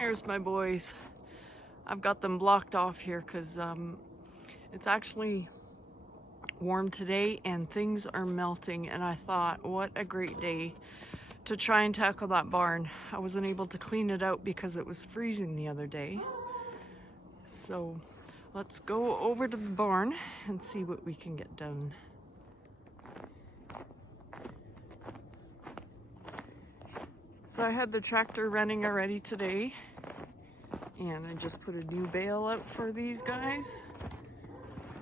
There's my boys. I've got them blocked off here because it's actually warm today and things are melting, and I thought, what a great day to try and tackle that barn. I wasn't able to clean it out because it was freezing the other day. So let's go over to the barn and see what we can get done. So I had the tractor running already today, and I just put a new bale out for these guys.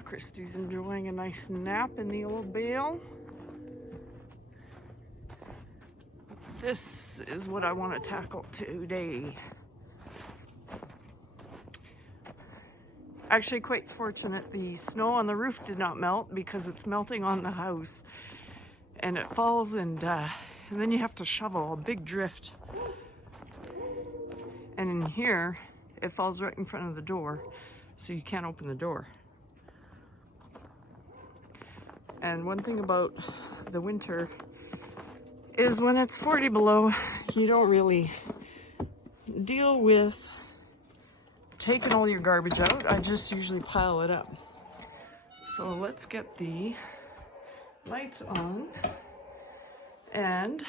Christy's enjoying a nice nap in the old bale. This is what I want to tackle today. Actually, quite fortunate, the snow on the roof did not melt because it's melting on the house, and it falls, and then you have to shovel a big drift. And in here, it falls right in front of the door, so you can't open the door. And one thing about the winter is when it's 40 below, you don't really deal with taking all your garbage out. I just usually pile it up. So let's get the lights on. And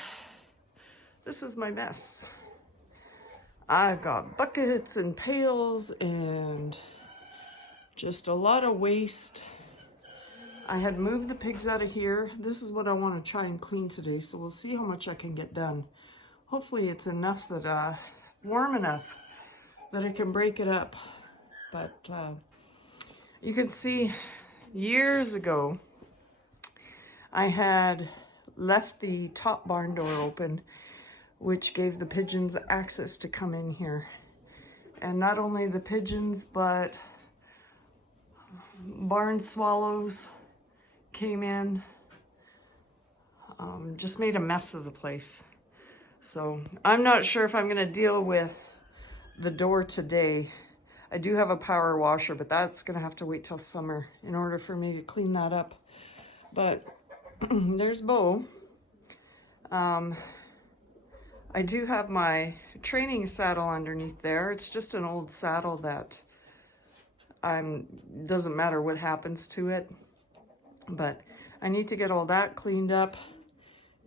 this is my mess. I've got buckets and pails and just a lot of waste. I had moved the pigs out of here. This is what I want to try and clean today, so we'll see how much I can get done. Hopefully it's enough that, warm enough that I can break it up. But you can see years ago, I had left the top barn door open, which gave the pigeons access to come in here. And not only the pigeons, but barn swallows came in, just made a mess of the place. So I'm not sure if I'm gonna deal with the door today. I do have a power washer, but that's gonna have to wait till summer in order for me to clean that up. But there's Bo. I do have my training saddle underneath there. It's just an old saddle that doesn't matter what happens to it. But I need to get all that cleaned up,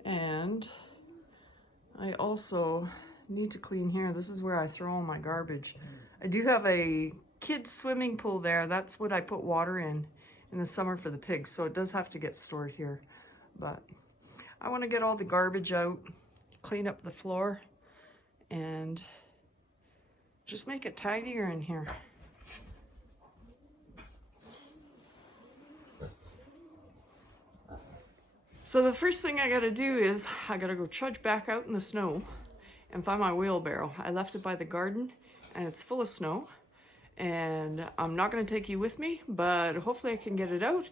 and I also need to clean here. This is where I throw all my garbage. I do have a kid's swimming pool there. That's what I put water in the summer for the pigs, so it does have to get stored here. But I want to get all the garbage out, clean up the floor, and just make it tidier in here. So the first thing I gotta do is I gotta go trudge back out in the snow and find my wheelbarrow. I left it by the garden and it's full of snow, and I'm not gonna take you with me, but hopefully I can get it out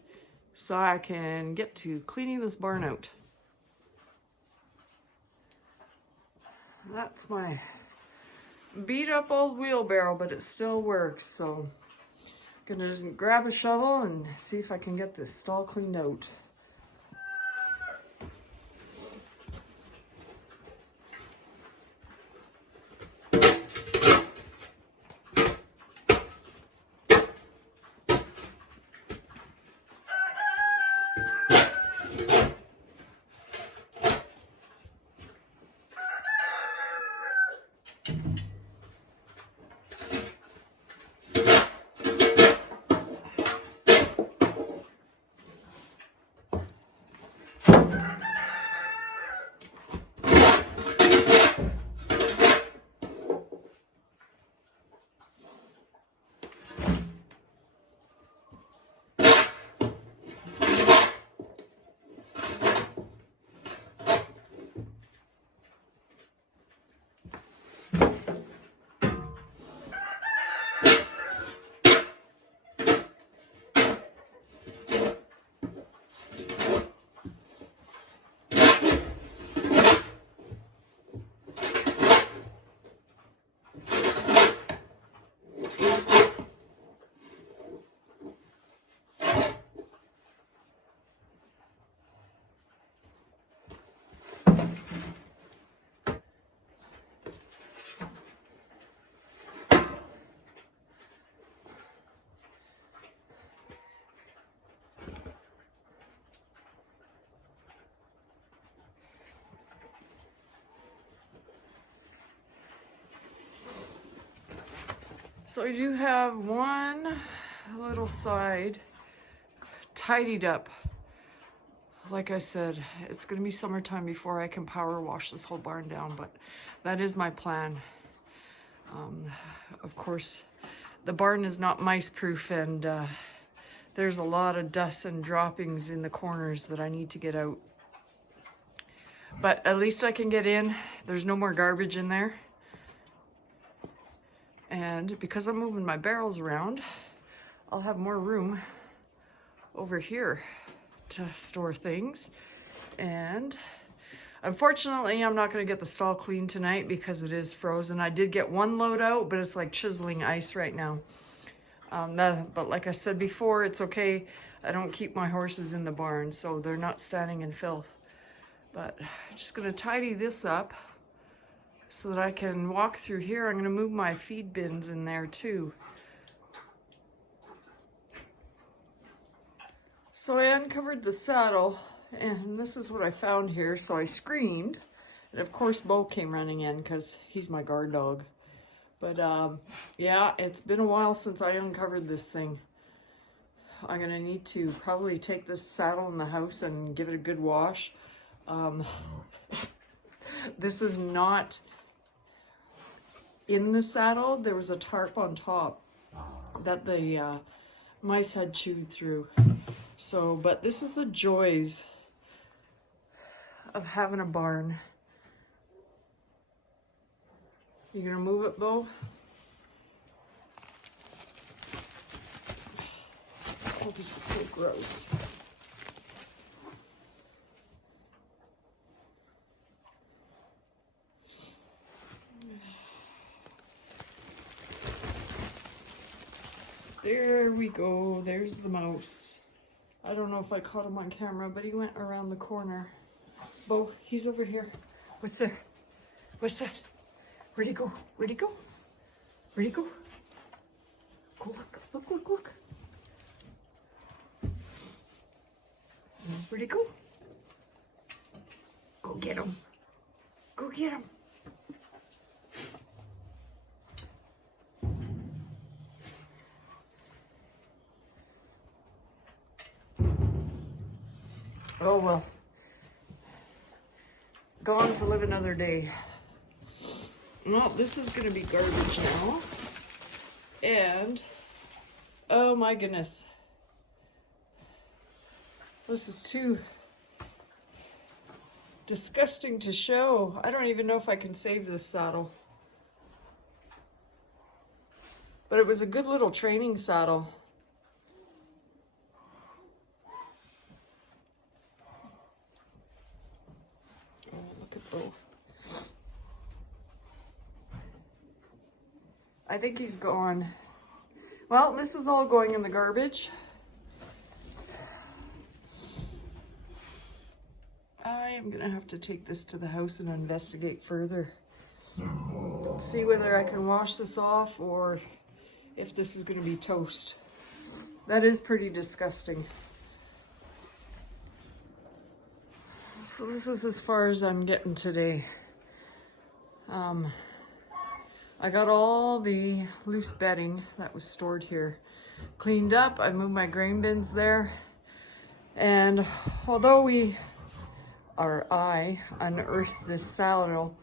so I can get to cleaning this barn out. That's my beat up old wheelbarrow, but it still works. So I'm gonna just grab a shovel and see if I can get this stall cleaned out. So I do have one little side tidied up. Like I said, it's gonna be summertime before I can power wash this whole barn down, but that is my plan. Of course, the barn is not mice proof, and there's a lot of dust and droppings in the corners that I need to get out. But at least I can get in. There's no more garbage in there. And because I'm moving my barrels around, I'll have more room over here to store things. And unfortunately, I'm not going to get the stall clean tonight because it is frozen. I did get one load out, but it's like chiseling ice right now. But like I said before, it's okay. I don't keep my horses in the barn, so they're not standing in filth. But I'm just going to tidy this up so that I can walk through here. I'm going to move my feed bins in there too. So I uncovered the saddle, and this is what I found here. So I screamed, and of course Bo came running in because he's my guard dog. But yeah, it's been a while since I uncovered this thing. I'm going to need to probably take this saddle in the house and give it a good wash. This is not in the saddle. There was a tarp on top that the mice had chewed through. So, but this is the joys of having a barn. You gonna move it, Bo? Oh, this is so gross. There we go. There's the mouse. I don't know if I caught him on camera, but he went around the corner. Bo, he's over here. What's there? What's that? Where'd he go? Where'd he go? Where'd he go? Go look, look, look, look. Where'd he go? Go get him. Go get him. Oh well. Gone to live another day. Well, this is going to be garbage now. And, oh my goodness. This is too disgusting to show. I don't even know if I can save this saddle. But it was a good little training saddle. Oh, look at both. I think he's gone. Well, this is all going in the garbage. I am gonna have to take this to the house and investigate further. See whether I can wash this off or if this is gonna be toast. That is pretty disgusting. So this is as far as I'm getting today. I got all the loose bedding that was stored here cleaned up. I moved my grain bins there. And although I unearthed this saddle,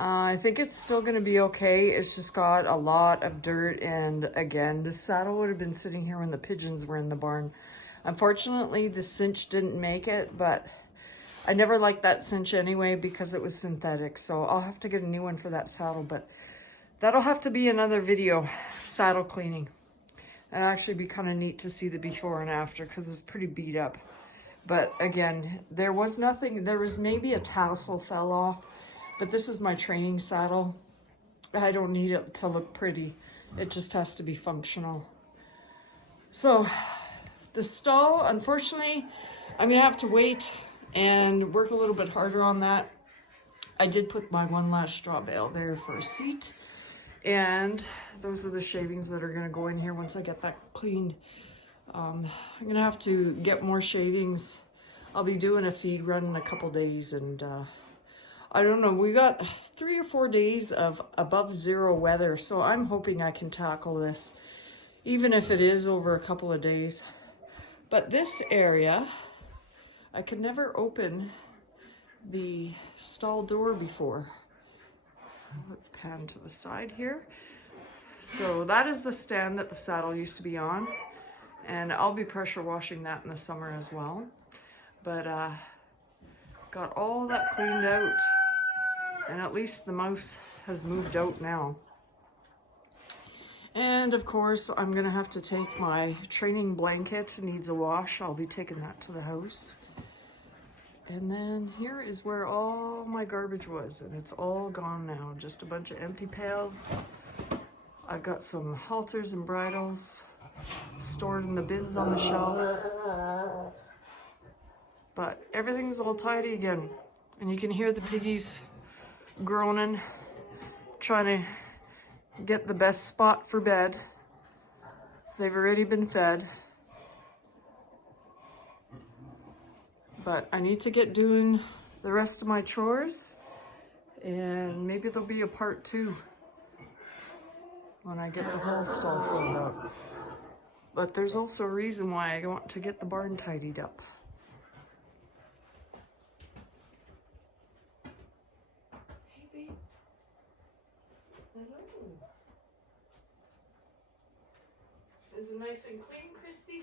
I think it's still gonna be okay. It's just got a lot of dirt, and again, this saddle would have been sitting here when the pigeons were in the barn. Unfortunately, the cinch didn't make it, but I never liked that cinch anyway because it was synthetic, so I'll have to get a new one for that saddle, but that'll have to be another video, saddle cleaning. It'll actually be kind of neat to see the before and after because it's pretty beat up. But again, there was nothing, there was maybe a tassel fell off, but this is my training saddle. I don't need it to look pretty. It just has to be functional. So the stall, unfortunately, I'm gonna have to wait and work a little bit harder on that. I did put my one last straw bale there for a seat. And those are the shavings that are gonna go in here once I get that cleaned. I'm gonna have to get more shavings. I'll be doing a feed run in a couple days, and I don't know, we got 3 or 4 days of above zero weather, so I'm hoping I can tackle this, even if it is over a couple of days. But this area, I could never open the stall door before. Let's pan to the side here. So that is the stand that the saddle used to be on, and I'll be pressure washing that in the summer as well. But got all that cleaned out, and at least the mouse has moved out now. And of course, I'm gonna have to take my training blanket, it needs a wash. I'll be taking that to the house. And then here is where all my garbage was, and it's all gone now. Just a bunch of empty pails. I've got some halters and bridles stored in the bins on the shelf. But everything's all tidy again. And you can hear the piggies groaning, trying to get the best spot for bed. They've already been fed. But I need to get doing the rest of my chores, and maybe there'll be a part 2 when I get the whole stall filled up. But there's also a reason why I want to get the barn tidied up. Hey, babe. Hello. Is it nice and clean, Christy?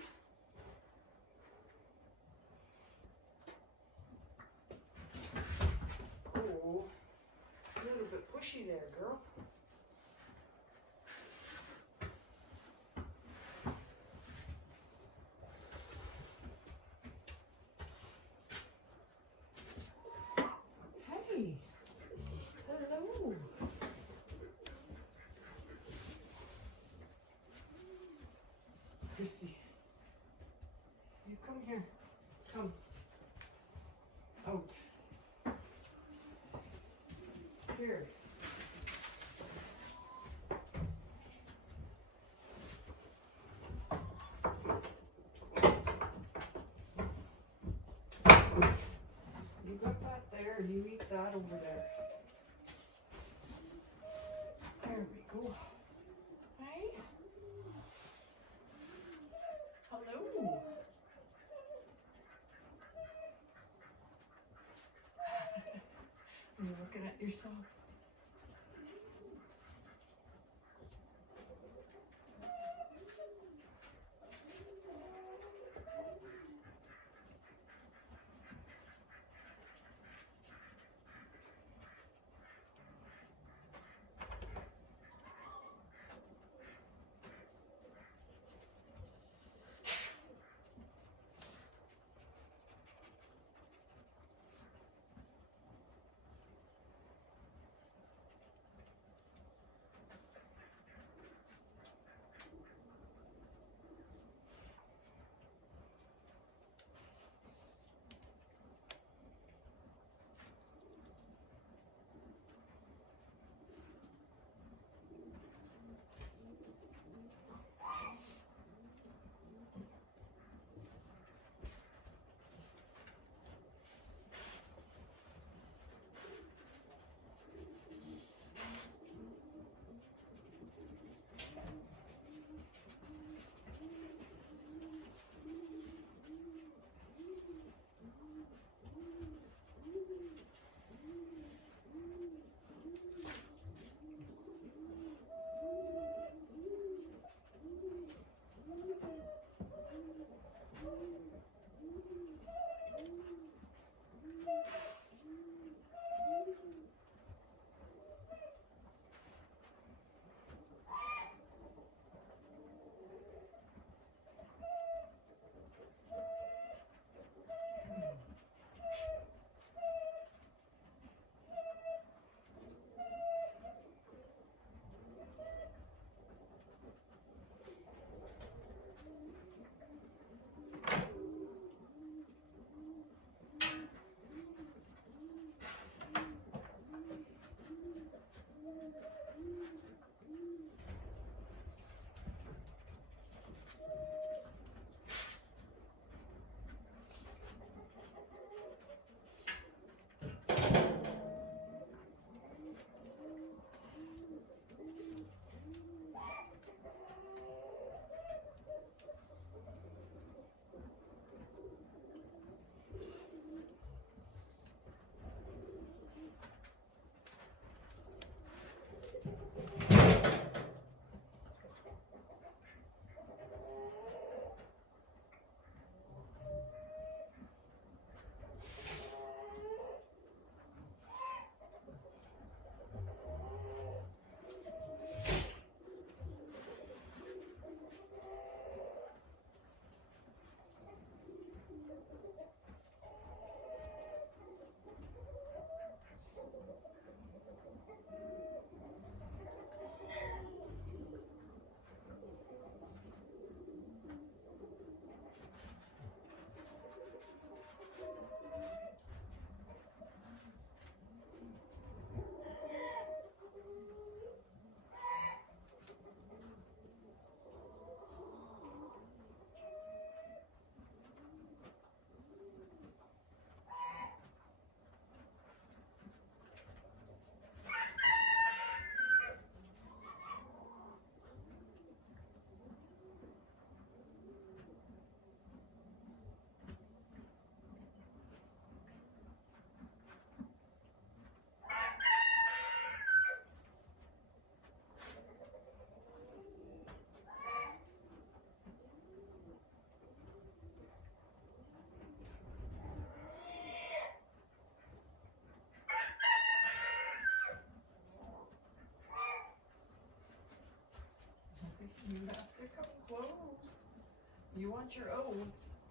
Oh, a little bit pushy there, girl. Hey, hello. Christy, you come here. Come. Out. Here. You got that there, you eat that over there. There we go. Hey? Hello. You're looking at yourself. You have to come close. You want your oats.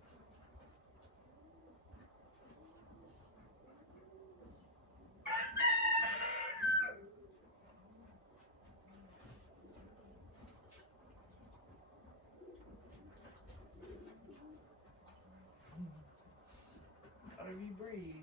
Gotta be brave.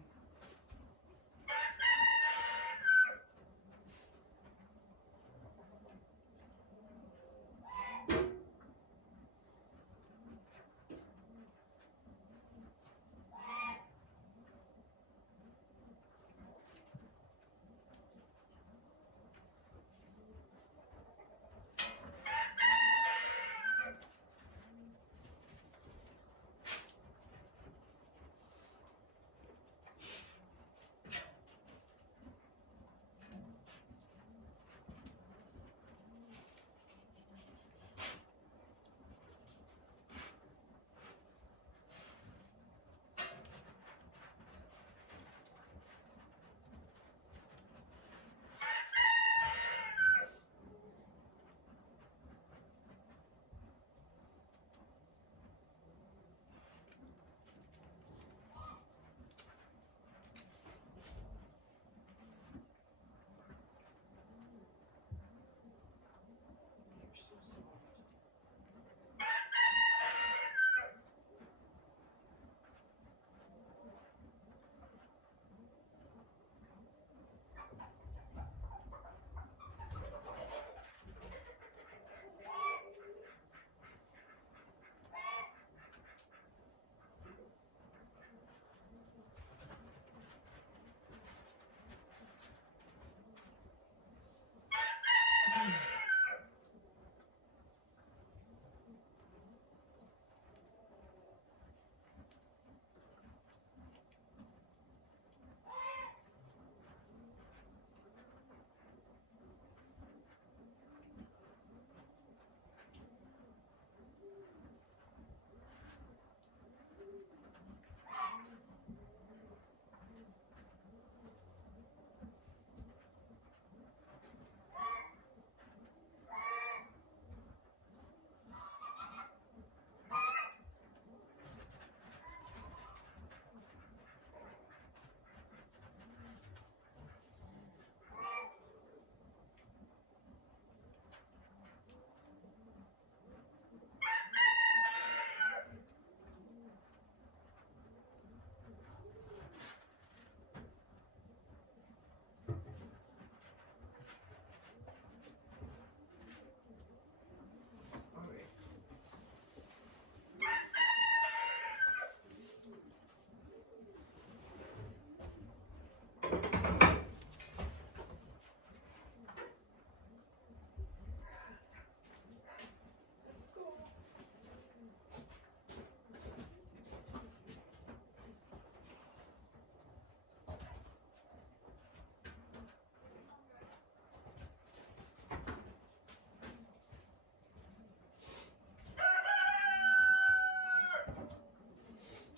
You're so soft.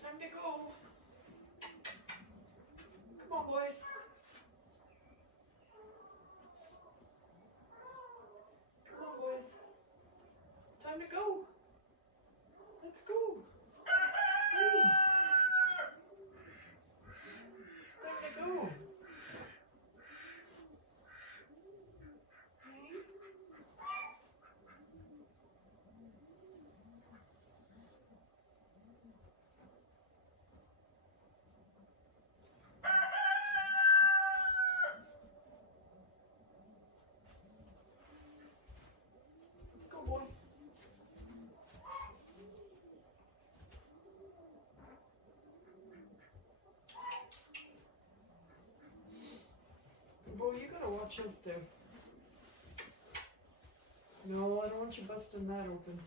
Time to go. Come on, boys. Come on, boys. Time to go. Let's go. Hey. Time to go. Hey. Let's go, boy. Bo, you gotta watch out there. No, I don't want you busting that open.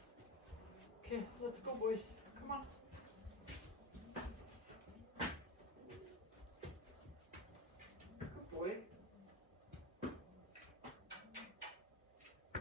Okay, let's go, boys. Come on. Good boy.